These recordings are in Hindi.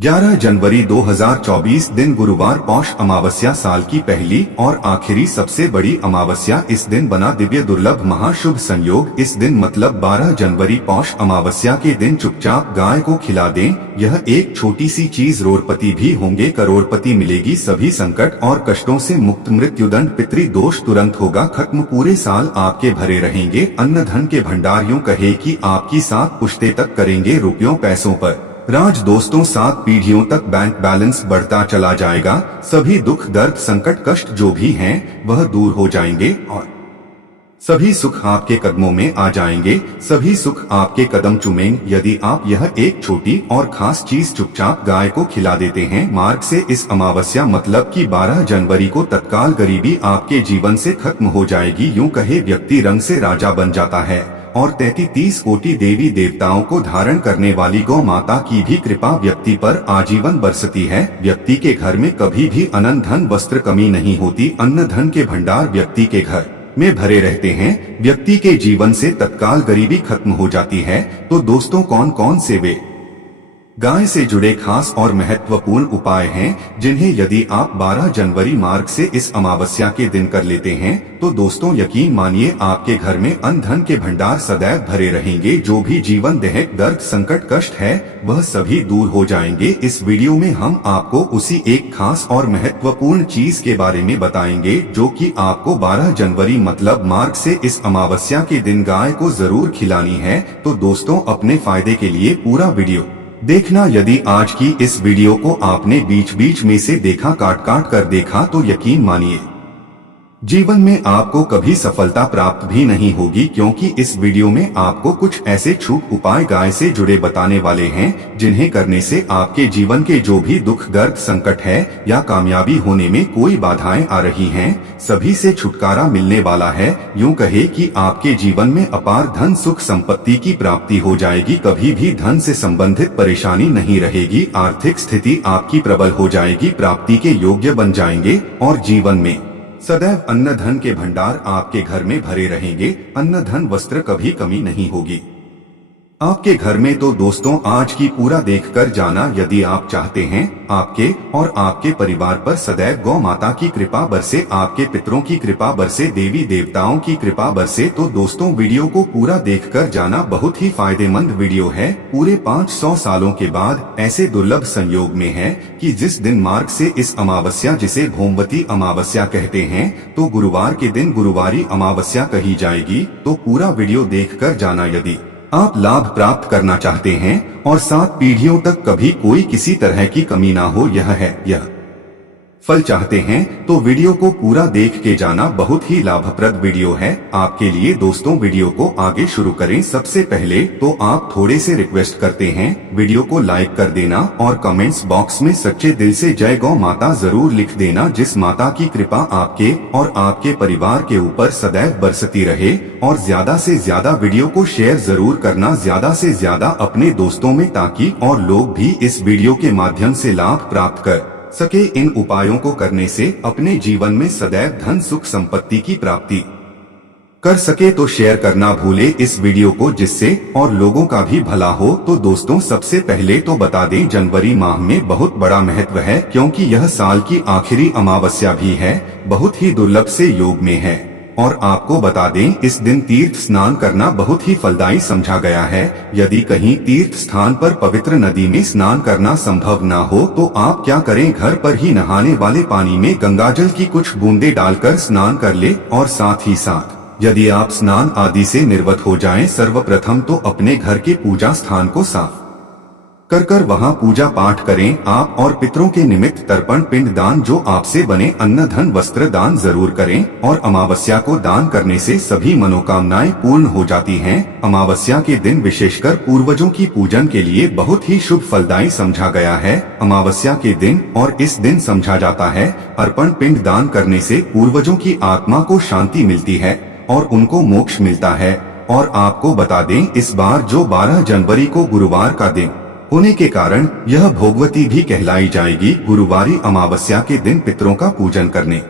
11 जनवरी 2024 दिन गुरुवार पौष अमावस्या साल की पहली और आखिरी सबसे बड़ी अमावस्या इस दिन बना दिव्य दुर्लभ महाशुभ संयोग। इस दिन मतलब 12 जनवरी पौष अमावस्या के दिन चुपचाप गाय को खिला दें। यह एक छोटी सी चीज रोड़पति भी होंगे, करोड़पति मिलेगी, सभी संकट और कष्टों से मुक्त, मृत्युदंड पितृ दोष तुरंत होगा खत्म, पूरे साल आपके भरे रहेंगे अन्न धन के भंडार, यूं कहे कि आपकी 7 पुश्ते तक करेंगे रुपयों पैसों पर राज। दोस्तों 7 पीढ़ियों तक बैंक बैलेंस बढ़ता चला जाएगा, सभी दुख दर्द संकट कष्ट जो भी हैं वह दूर हो जाएंगे और सभी सुख आपके कदमों में आ जाएंगे, सभी सुख आपके कदम चूमेंगे यदि आप यह एक छोटी और खास चीज चुपचाप गाय को खिला देते हैं मार्ग से। इस अमावस्या मतलब कि 12 जनवरी को तत्काल गरीबी आपके जीवन से खत्म हो जाएगी, यूं कहे व्यक्ति रंग से राजा बन जाता है और 33 कोटि देवी देवताओं को धारण करने वाली गौ माता की भी कृपा व्यक्ति पर आजीवन बरसती है। व्यक्ति के घर में कभी भी अनंत धन वस्त्र कमी नहीं होती, अन्न धन के भंडार व्यक्ति के घर में भरे रहते हैं, व्यक्ति के जीवन से तत्काल गरीबी खत्म हो जाती है। तो दोस्तों कौन कौन से वे गाय से जुड़े खास और महत्वपूर्ण उपाय हैं जिन्हें यदि आप 12 जनवरी मार्ग से इस अमावस्या के दिन कर लेते हैं तो दोस्तों यकीन मानिए आपके घर में अन्न धन के भंडार सदैव भरे रहेंगे, जो भी जीवन देहक दर्द संकट कष्ट है वह सभी दूर हो जाएंगे। इस वीडियो में हम आपको उसी एक खास और महत्वपूर्ण चीज के बारे में बताएंगे जो कि आपको 12 जनवरी मतलब मार्ग से इस अमावस्या के दिन गाय को जरूर खिलानी है। तो दोस्तों अपने फायदे के लिए पूरा वीडियो देखना। यदि आज की इस वीडियो को आपने बीच बीच में से देखा, काट काट कर देखा तो यकीन मानिए जीवन में आपको कभी सफलता प्राप्त भी नहीं होगी, क्योंकि इस वीडियो में आपको कुछ ऐसे छूट उपाय गाय से जुड़े बताने वाले हैं जिन्हें करने से आपके जीवन के जो भी दुख दर्द संकट है या कामयाबी होने में कोई बाधाएं आ रही हैं सभी से छुटकारा मिलने वाला है। यूं कहे कि आपके जीवन में अपार धन सुख संपत्ति की प्राप्ति हो जाएगी, कभी भी धन से संबंधित परेशानी नहीं रहेगी, आर्थिक स्थिति आपकी प्रबल हो जाएगी, प्राप्ति के योग्य बन जाएंगे और जीवन में सदैव अन्न धन के भंडार आपके घर में भरे रहेंगे, अन्न धन वस्त्र कभी कमी नहीं होगी आपके घर में। तो दोस्तों आज की पूरा देखकर जाना। यदि आप चाहते हैं आपके और आपके परिवार पर सदैव गौ माता की कृपा बरसे, आपके पितरों की कृपा बरसे, देवी देवताओं की कृपा बरसे, तो दोस्तों वीडियो को पूरा देखकर जाना। बहुत ही फायदेमंद वीडियो है। पूरे 500 सालों के बाद ऐसे दुर्लभ संयोग में है कि जिस दिन मार्ग से इस अमावस्या जिसे भोमवती अमावस्या कहते हैं तो गुरुवार के दिन गुरुवारी अमावस्या कही जाएगी। तो पूरा वीडियो देखकर जाना। यदि आप लाभ प्राप्त करना चाहते हैं और 7 पीढ़ियों तक कभी कोई किसी तरह की कमी ना हो, यह फल चाहते हैं तो वीडियो को पूरा देख के जाना। बहुत ही लाभप्रद वीडियो है आपके लिए। दोस्तों वीडियो को आगे शुरू करें सबसे पहले तो आप थोड़े से रिक्वेस्ट करते हैं वीडियो को लाइक कर देना और कमेंट्स बॉक्स में सच्चे दिल से जय गौ माता जरूर लिख देना, जिस माता की कृपा आपके और आपके परिवार के ऊपर सदैव बरसती रहे। और ज्यादा से ज्यादा वीडियो को शेयर जरूर करना, ज्यादा से ज्यादा अपने दोस्तों में, ताकि और लोग भी इस वीडियो के माध्यम से लाभ प्राप्त कर सके। इन उपायों को करने से अपने जीवन में सदैव धन सुख संपत्ति की प्राप्ति कर सके। तो शेयर करना भूले इस वीडियो को, जिससे और लोगों का भी भला हो। तो दोस्तों सबसे पहले तो बता दें जनवरी माह में बहुत बड़ा महत्व है, क्योंकि यह साल की आखिरी अमावस्या भी है, बहुत ही दुर्लभ से योग में है। और आपको बता दें इस दिन तीर्थ स्नान करना बहुत ही फलदायी समझा गया है। यदि कहीं तीर्थ स्थान पर पवित्र नदी में स्नान करना संभव ना हो तो आप क्या करें, घर पर ही नहाने वाले पानी में गंगाजल की कुछ बूंदें डालकर स्नान कर ले। और साथ ही साथ यदि आप स्नान आदि से निर्वत हो जाएं, सर्वप्रथम तो अपने घर के पूजा स्थान को साफ कर वहां पूजा पाठ करें। आप और पितरों के निमित्त तर्पण पिंड दान जो आपसे बने अन्न धन वस्त्र दान जरूर करें। और अमावस्या को दान करने से सभी मनोकामनाएं पूर्ण हो जाती हैं। अमावस्या के दिन विशेषकर पूर्वजों की पूजन के लिए बहुत ही शुभ फलदायी समझा गया है। अमावस्या के दिन और इस दिन समझा जाता है अर्पण पिंड दान करने से पूर्वजों की आत्मा को शांति मिलती है और उनको मोक्ष मिलता है। और आपको बता दें इस बार जो 12 जनवरी को गुरुवार का दिन होने के कारण यह भोगवती भी कहलाई जाएगी। गुरुवारी अमावस्या के दिन पितरों का पूजन करने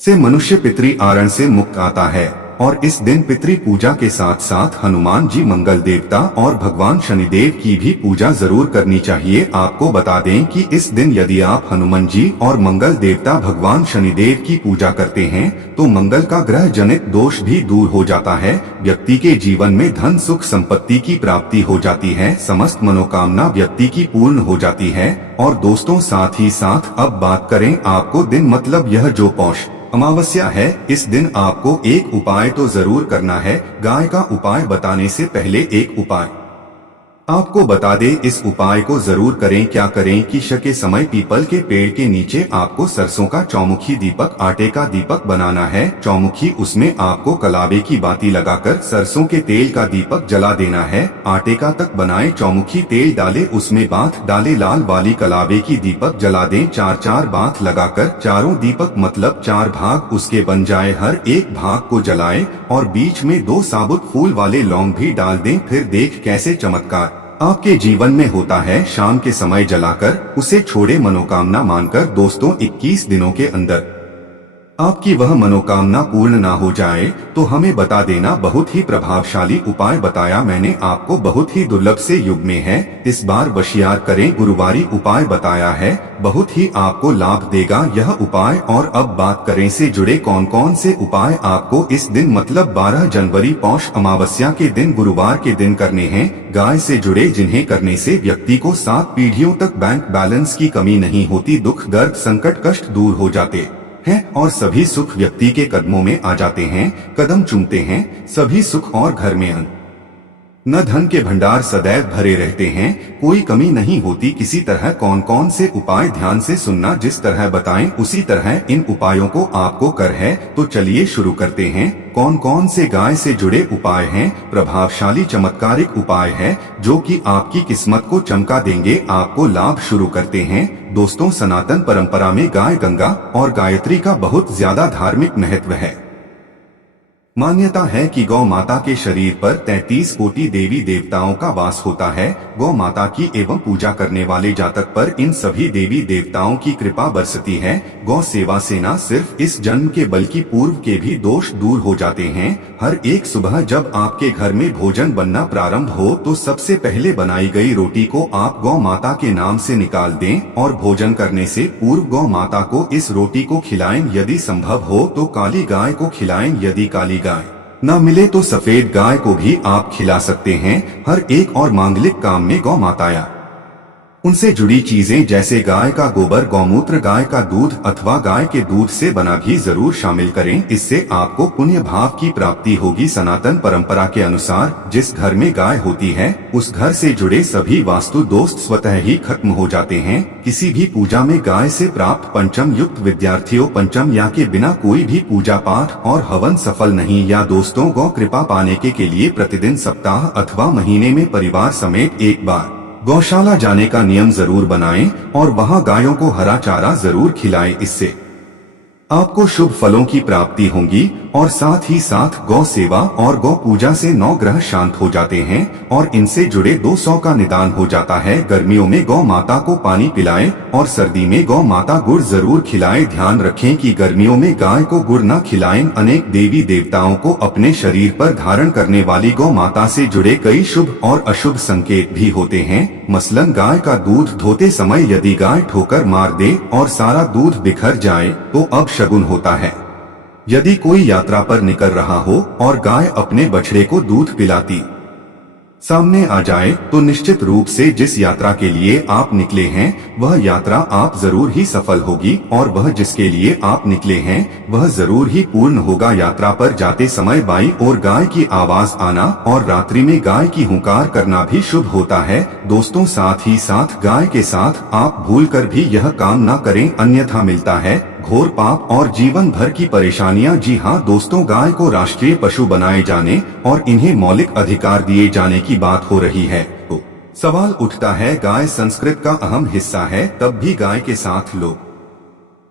से मनुष्य पितृ आरण से मुक्त आता है और इस दिन पितृ पूजा के साथ साथ हनुमान जी मंगल देवता और भगवान शनिदेव की भी पूजा जरूर करनी चाहिए। आपको बता दें कि इस दिन यदि आप हनुमान जी और मंगल देवता भगवान शनिदेव की पूजा करते हैं तो मंगल का ग्रह जनित दोष भी दूर हो जाता है, व्यक्ति के जीवन में धन सुख संपत्ति की प्राप्ति हो जाती है, समस्त मनोकामना व्यक्ति की पूर्ण हो जाती है। और दोस्तों साथ ही साथ अब बात करें आपको दिन मतलब यह जो पौष अमावस्या है, इस दिन आपको एक उपाय तो जरूर करना है। गाय का उपाय बताने से पहले एक उपाय आपको बता दे, इस उपाय को जरूर करें। क्या करें कि श के समय पीपल के पेड़ के नीचे आपको सरसों का चौमुखी दीपक, आटे का दीपक बनाना है। चौमुखी उसमें आपको कलावे की बाती लगाकर सरसों के तेल का दीपक जला देना है। आटे का तक बनाए, चौमुखी तेल डाले, उसमें बात डाले, लाल वाली कलावे की दीपक जला दें। 4-4 बात लगाकर चारों दीपक मतलब 4 भाग उसके बन जाए, हर एक भाग को जलाएं और बीच में 2 साबुत फूल वाले लौंग भी डाल दें। फिर देख कैसे चमत्कार आपके जीवन में होता है। शाम के समय जलाकर उसे छोड़े, मनोकामना मानकर। दोस्तों 21 दिनों के अंदर आपकी वह मनोकामना पूर्ण ना हो जाए तो हमें बता देना। बहुत ही प्रभावशाली उपाय बताया मैंने आपको, बहुत ही दुर्लभ से युग में है। इस बार वशियार करें, गुरुवारी उपाय बताया है, बहुत ही आपको लाभ देगा यह उपाय। और अब बात करें से जुड़े कौन कौन से उपाय आपको इस दिन मतलब 12 जनवरी पौष अमावस्या के दिन गुरुवार के दिन करने हैं। गाय से जुड़े जिन्हें करने से व्यक्ति को 7 पीढ़ियों तक बैंक बैलेंस की कमी नहीं होती, दुख दर्द संकट कष्ट दूर हो जाते हैं और सभी सुख व्यक्ति के कदमों में आ जाते हैं, कदम चूमते हैं सभी सुख। और घर में अन्न न धन के भंडार सदैव भरे रहते हैं, कोई कमी नहीं होती किसी तरह। कौन कौन से उपाय ध्यान से सुनना, जिस तरह बताएं उसी तरह इन उपायों को आपको कर है। तो चलिए शुरू करते हैं। कौन कौन से गाय से जुड़े उपाय हैं, प्रभावशाली चमत्कारिक उपाय है जो कि आपकी किस्मत को चमका देंगे, आपको लाभ। शुरू करते हैं। दोस्तों सनातन परंपरा में गाय, गंगा और गायत्री का बहुत ज्यादा धार्मिक महत्व है। मान्यता है कि गौ माता के शरीर पर 33 कोटि देवी देवताओं का वास होता है। गौ माता की एवं पूजा करने वाले जातक पर इन सभी देवी देवताओं की कृपा बरसती है। गौ सेवा से न सिर्फ इस जन्म के बल्कि पूर्व के भी दोष दूर हो जाते हैं। हर एक सुबह जब आपके घर में भोजन बनना प्रारंभ हो तो सबसे पहले बनाई गई रोटी को आप गौ माता के नाम से निकाल दें और भोजन करने से पूर्व गौ माता को इस रोटी को खिलाएं। यदि संभव हो तो काली गाय को खिलाएं, यदि काली गाय न मिले तो सफेद गाय को भी आप खिला सकते हैं। हर एक और मांगलिक काम में गौ माताया उनसे जुड़ी चीजें जैसे गाय का गोबर, गौमूत्र, गाय का दूध अथवा गाय के दूध से बना घी जरूर शामिल करें, इससे आपको पुण्य भाव की प्राप्ति होगी। सनातन परंपरा के अनुसार जिस घर में गाय होती है उस घर से जुड़े सभी वास्तु दोष स्वतः ही खत्म हो जाते हैं। किसी भी पूजा में गाय से प्राप्त पंचम युक्त विद्यार्थियों पंचम या के बिना कोई भी पूजा पाठ और हवन सफल नहीं। या दोस्तों गौ कृपा पाने के लिए प्रतिदिन, सप्ताह अथवा महीने में परिवार समेत एक बार गौशाला जाने का नियम जरूर बनाएं और वहां गायों को हरा चारा जरूर खिलाएं। इससे आपको शुभ फलों की प्राप्ति होगी और साथ ही साथ गौ सेवा और गौ पूजा से 9 ग्रह शांत हो जाते हैं और इनसे जुड़े 200 का निदान हो जाता है। गर्मियों में गौ माता को पानी पिलाएं और सर्दी में गौ माता गुड़ जरूर खिलाएं। ध्यान रखें कि गर्मियों में गाय को गुड़ न खिलाएं। अनेक देवी देवताओं को अपने शरीर पर धारण करने वाली गौ माता से जुड़े कई शुभ और अशुभ संकेत भी होते हैं। मसलन गाय का दूध धोते समय यदि गाय ठोकर मार दे और सारा दूध बिखर जाए तो अब शगुन होता है। यदि कोई यात्रा पर निकल रहा हो और गाय अपने बछड़े को दूध पिलाती सामने आ जाए तो निश्चित रूप से जिस यात्रा के लिए आप निकले हैं वह यात्रा आप जरूर ही सफल होगी और वह जिसके लिए आप निकले हैं वह जरूर ही पूर्ण होगा। यात्रा पर जाते समय बाईं ओर गाय की आवाज आना और रात्रि में गाय की हुंकार करना भी शुभ होता है। दोस्तों साथ ही साथ गाय के साथ आप भूलकर भी यह काम न करें, अन्यथा मिलता है घोर पाप और जीवन भर की परेशानियां। जी हाँ दोस्तों, गाय को राष्ट्रीय पशु बनाए जाने और इन्हें मौलिक अधिकार दिए जाने की बात हो रही है तो सवाल उठता है, गाय संस्कृत का अहम हिस्सा है, तब भी गाय के साथ लोग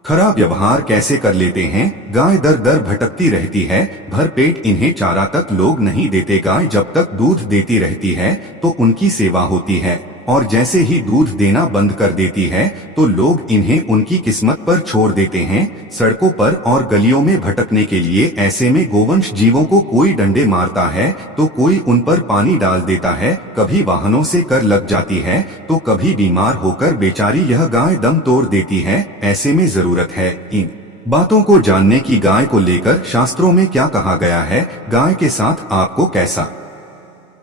खराब व्यवहार कैसे कर लेते हैं। गाय दर दर भटकती रहती है, भर पेट इन्हें चारा तक लोग नहीं देते। गाय जब तक दूध देती रहती है तो उनकी सेवा होती है और जैसे ही दूध देना बंद कर देती है तो लोग इन्हें उनकी किस्मत पर छोड़ देते हैं, सड़कों पर और गलियों में भटकने के लिए। ऐसे में गोवंश जीवों को कोई डंडे मारता है तो कोई उन पर पानी डाल देता है, कभी वाहनों से कर लग जाती है तो कभी बीमार होकर बेचारी यह गाय दम तोड़ देती है। ऐसे में जरूरत है इन बातों को जानने की गाय को लेकर शास्त्रों में क्या कहा गया है, गाय के साथ आपको कैसा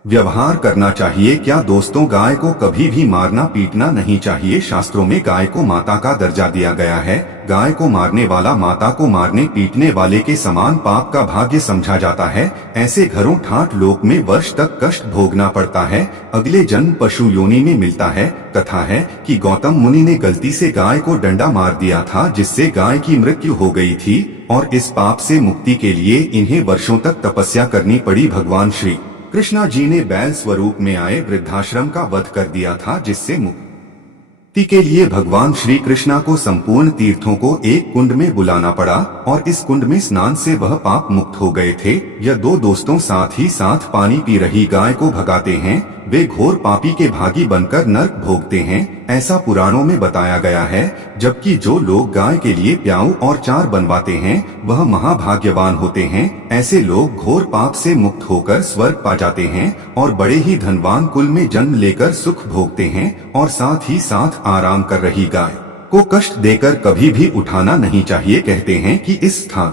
व्यवहार करना चाहिए। क्या दोस्तों, गाय को कभी भी मारना पीटना नहीं चाहिए। शास्त्रों में गाय को माता का दर्जा दिया गया है। गाय को मारने वाला माता को मारने पीटने वाले के समान पाप का भाग्य समझा जाता है। ऐसे घरों ठाठ लोक में वर्ष तक कष्ट भोगना पड़ता है, अगले जन्म पशु योनि में मिलता है। कथा है कि गौतम मुनि ने गलती से गाय को डंडा मार दिया था, जिससे गाय की मृत्यु हो गई थी और इस पाप से मुक्ति के लिए इन्हें वर्षों तक तपस्या करनी पड़ी। भगवान श्री कृष्णा जी ने बैल स्वरूप में आए वृद्धाश्रम का वध कर दिया था, जिससे मुक्ति के लिए भगवान श्री कृष्णा को संपूर्ण तीर्थों को एक कुंड में बुलाना पड़ा और इस कुंड में स्नान से वह पाप मुक्त हो गए थे। यह दो दोस्तों साथ ही साथ पानी पी रही गाय को भगाते हैं। वे घोर पापी के भागी बनकर नरक भोगते हैं, ऐसा पुराणों में बताया गया है। जबकि जो लोग गाय के लिए प्याऊ और चार बनवाते हैं वह महाभाग्यवान होते हैं। ऐसे लोग घोर पाप से मुक्त होकर स्वर्ग पा जाते हैं और बड़े ही धनवान कुल में जन्म लेकर सुख भोगते हैं। और साथ ही साथ आराम कर रही गाय को कष्ट देकर कभी भी उठाना नहीं चाहिए। कहते हैं कि इस स्थान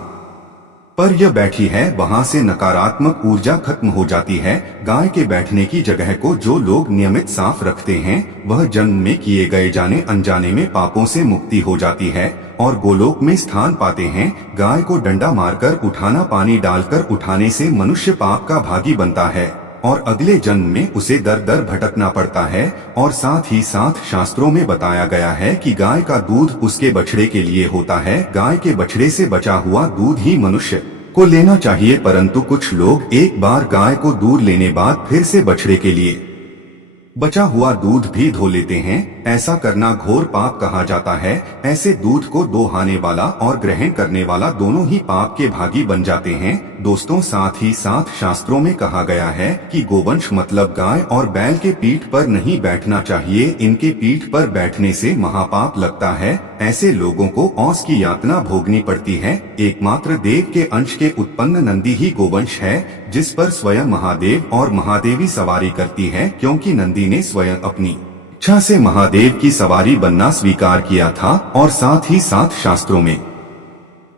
पर यह बैठी है, वहां से नकारात्मक ऊर्जा खत्म हो जाती है। गाय के बैठने की जगह को जो लोग नियमित साफ रखते हैं वह जन्म में किए गए जाने अनजाने में पापों से मुक्ति हो जाती है और गोलोक में स्थान पाते हैं। गाय को डंडा मारकर उठाना, पानी डालकर उठाने से मनुष्य पाप का भागी बनता है और अगले जन्म में उसे दर दर भटकना पड़ता है। और साथ ही साथ शास्त्रों में बताया गया है कि गाय का दूध उसके बछड़े के लिए होता है। गाय के बछड़े से बचा हुआ दूध ही मनुष्य को लेना चाहिए, परंतु कुछ लोग एक बार गाय को दूध लेने बाद फिर से बछड़े के लिए बचा हुआ दूध भी धो लेते हैं। ऐसा करना घोर पाप कहा जाता है। ऐसे दूध को दोहाने वाला और ग्रहण करने वाला दोनों ही पाप के भागी बन जाते हैं। दोस्तों, साथ ही साथ शास्त्रों में कहा गया है कि गोवंश मतलब गाय और बैल के पीठ पर नहीं बैठना चाहिए। इनके पीठ पर बैठने से महापाप लगता है। ऐसे लोगों को औस की यातना भोगनी पड़ती है। एकमात्र देव के अंश के उत्पन्न नंदी ही गोवंश है, जिस पर स्वयं महादेव और महादेवी सवारी करती है, क्योंकि नंदी ने स्वयं अपनी इच्छा से महादेव की सवारी बनना स्वीकार किया था। और साथ ही साथ शास्त्रों में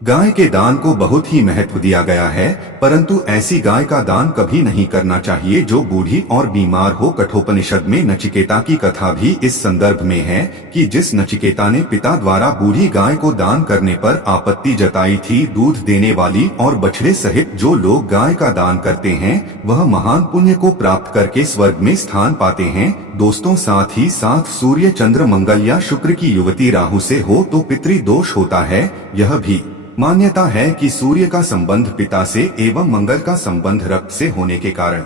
गाय के दान को बहुत ही महत्व दिया गया है, परंतु ऐसी गाय का दान कभी नहीं करना चाहिए जो बूढ़ी और बीमार हो। कठोपनिषद में नचिकेता की कथा भी इस संदर्भ में है कि जिस नचिकेता ने पिता द्वारा बूढ़ी गाय को दान करने पर आपत्ति जताई थी। दूध देने वाली और बछड़े सहित जो लोग गाय का दान करते हैं वह महान पुण्य को प्राप्त करके स्वर्ग में स्थान पाते हैं। दोस्तों, साथ ही साथ सूर्य, चंद्र, मंगल या शुक्र की युवती राहु से हो तो पितृदोष होता है। यह भी मान्यता है कि सूर्य का संबंध पिता से एवं मंगल का संबंध रक्त से होने के कारण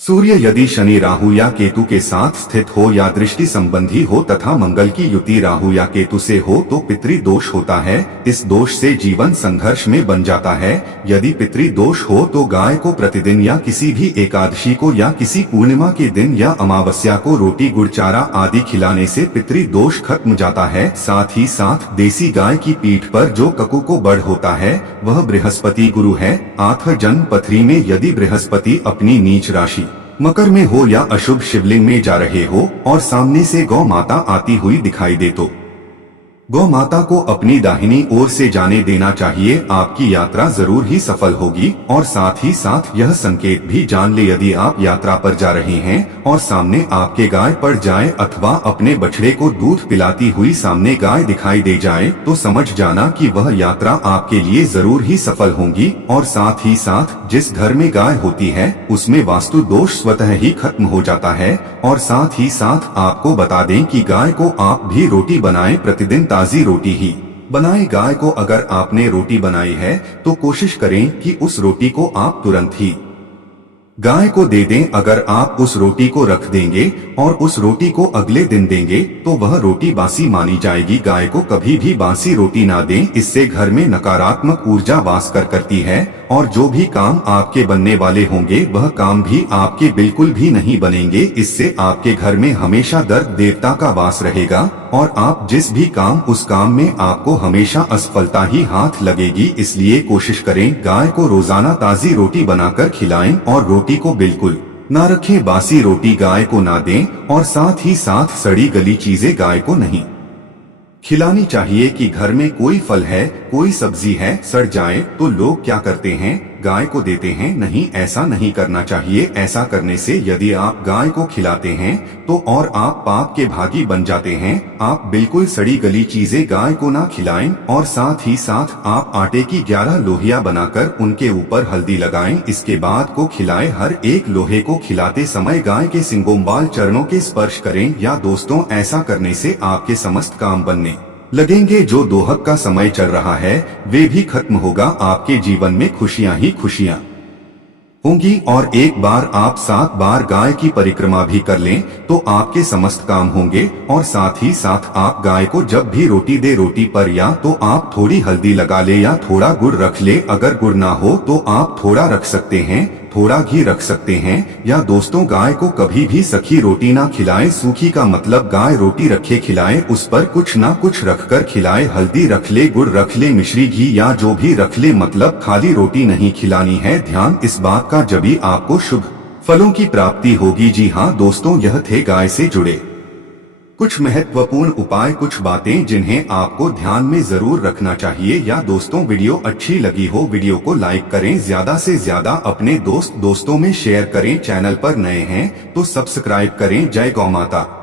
सूर्य यदि शनि, राहु या केतु के साथ स्थित हो या दृष्टि संबंधी हो तथा मंगल की युति राहु या केतु से हो तो पितृदोष होता है। इस दोष से जीवन संघर्ष में बन जाता है। यदि पितृदोष हो तो गाय को प्रतिदिन या किसी भी एकादशी को या किसी पूर्णिमा के दिन या अमावस्या को रोटी, गुड़, चारा आदि खिलाने से पितृदोष खत्म जाता है। साथ ही साथ देसी गाय की पीठ पर जो ककु को बढ़ होता है वह बृहस्पति गुरु है। आठ जन्म पथरी में यदि बृहस्पति अपनी नीच राशि मकर में हो या अशुभ शिवलिंग में जा रहे हो और सामने से गौ माता आती हुई दिखाई दे तो गौ माता को अपनी दाहिनी ओर से जाने देना चाहिए। आपकी यात्रा जरूर ही सफल होगी। और साथ ही साथ यह संकेत भी जान ले, यदि आप यात्रा पर जा रहे हैं और सामने आपके गाय पड़ जाए अथवा अपने बछड़े को दूध पिलाती हुई सामने गाय दिखाई दे जाए तो समझ जाना कि वह यात्रा आपके लिए जरूर ही सफल होगी। और साथ ही साथ जिस घर में गाय होती है उसमें वास्तु दोष स्वतः ही खत्म हो जाता है। और साथ ही साथ आपको बता दें कि गाय को आप भी रोटी बनाएं, प्रतिदिन ताजी रोटी ही बनाएं। गाय को अगर आपने रोटी बनाई है तो कोशिश करें कि उस रोटी को आप तुरंत ही गाय को दे दें। अगर आप उस रोटी को रख देंगे और उस रोटी को अगले दिन देंगे तो वह रोटी बासी मानी जाएगी। गाय को कभी भी बासी रोटी ना दें, इससे घर में नकारात्मक ऊर्जा वास करती है और जो भी काम आपके बनने वाले होंगे वह काम भी आपके बिल्कुल भी नहीं बनेंगे। इससे आपके घर में हमेशा दर्द देवता का वास रहेगा और आप जिस भी काम उस काम में आपको हमेशा असफलता ही हाथ लगेगी। इसलिए कोशिश करें गाय को रोजाना ताजी रोटी बनाकर खिलाएं और रोटी को बिल्कुल ना रखें। बासी रोटी गाय को ना दें और साथ ही साथ सड़ी गली चीजें गाय को नहीं खिलानी चाहिए। कि घर में कोई फल है, कोई सब्जी है, सड़ जाए तो लोग क्या करते हैं, गाय को देते हैं। नहीं, ऐसा नहीं करना चाहिए। ऐसा करने से यदि आप गाय को खिलाते हैं तो और आप पाप के भागी बन जाते हैं। आप बिल्कुल सड़ी गली चीजें गाय को ना खिलाएं और साथ ही साथ आप आटे की 11 लोहिया बनाकर उनके ऊपर हल्दी लगाएं, इसके बाद को खिलाएं। हर एक लोहे को खिलाते समय गाय के सिंगोंबाल चरणों के स्पर्श करें। या दोस्तों, ऐसा करने से आपके समस्त काम बनने लगेंगे। जो दोहक का समय चल रहा है वे भी खत्म होगा। आपके जीवन में खुशियां ही खुशियां होंगी। और एक बार आप 7 बार गाय की परिक्रमा भी कर लें तो आपके समस्त काम होंगे। और साथ ही साथ आप गाय को जब भी रोटी दे, रोटी पर या तो आप थोड़ी हल्दी लगा ले या थोड़ा गुड़ रख ले। अगर गुड़ ना हो तो आप थोड़ा रख सकते हैं, थोड़ा घी रख सकते हैं। या दोस्तों, गाय को कभी भी सखी रोटी ना खिलाएं। सूखी का मतलब गाय रोटी रखे खिलाएं, उस पर कुछ ना कुछ रखकर खिलाएं। हल्दी रख ले, गुड़ रख ले, मिश्री घी या जो भी रख ले, मतलब खाली रोटी नहीं खिलानी है। ध्यान इस बात का, जब भी आपको शुभ फलों की प्राप्ति होगी। जी हाँ दोस्तों, यह थे गाय से जुड़े कुछ महत्वपूर्ण उपाय, कुछ बातें जिन्हें आपको ध्यान में जरूर रखना चाहिए। या दोस्तों, वीडियो अच्छी लगी हो वीडियो को लाइक करें, ज्यादा से ज्यादा अपने दोस्तों में शेयर करें। चैनल पर नए हैं तो सब्सक्राइब करें। जय गौ माता।